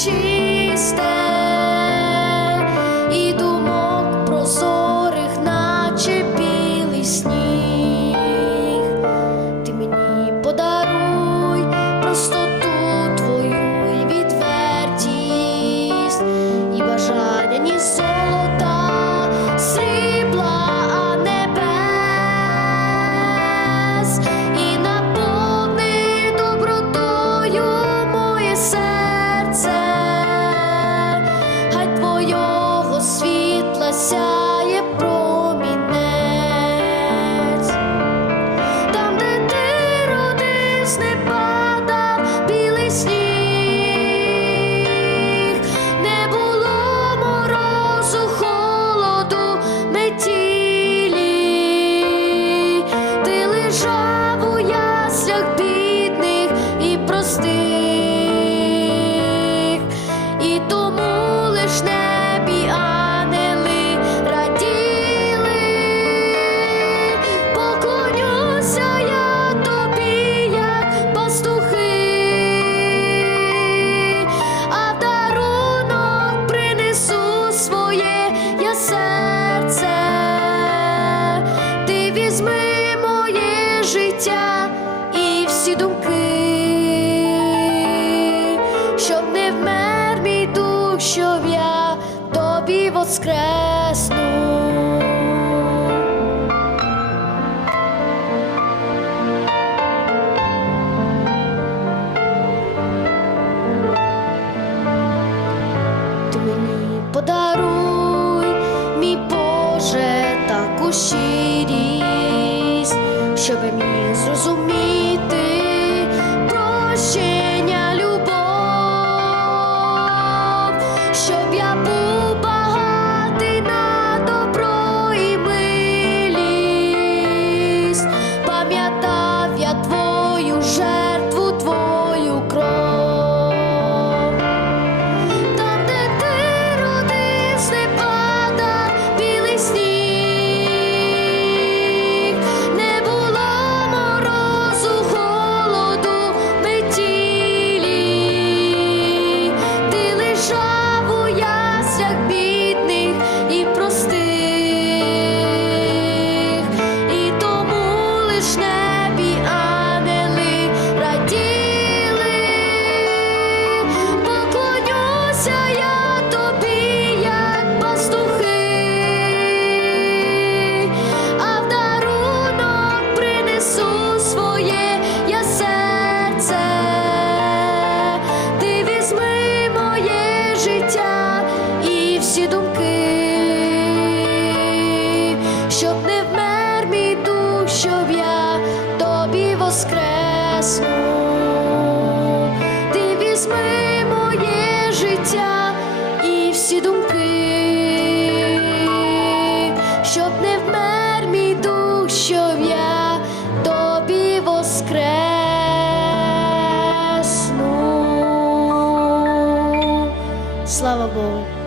she життя і всі думки, щоб не вмер мій дух, щоб я тобі воскресну. Ти мені подаруй щоб міг зрозуміти прощення любов, щоб я був. 你 візьми моє життя і всі думки, щоб не вмер мій дух, щоб я тобі воскресну. Слава Богу.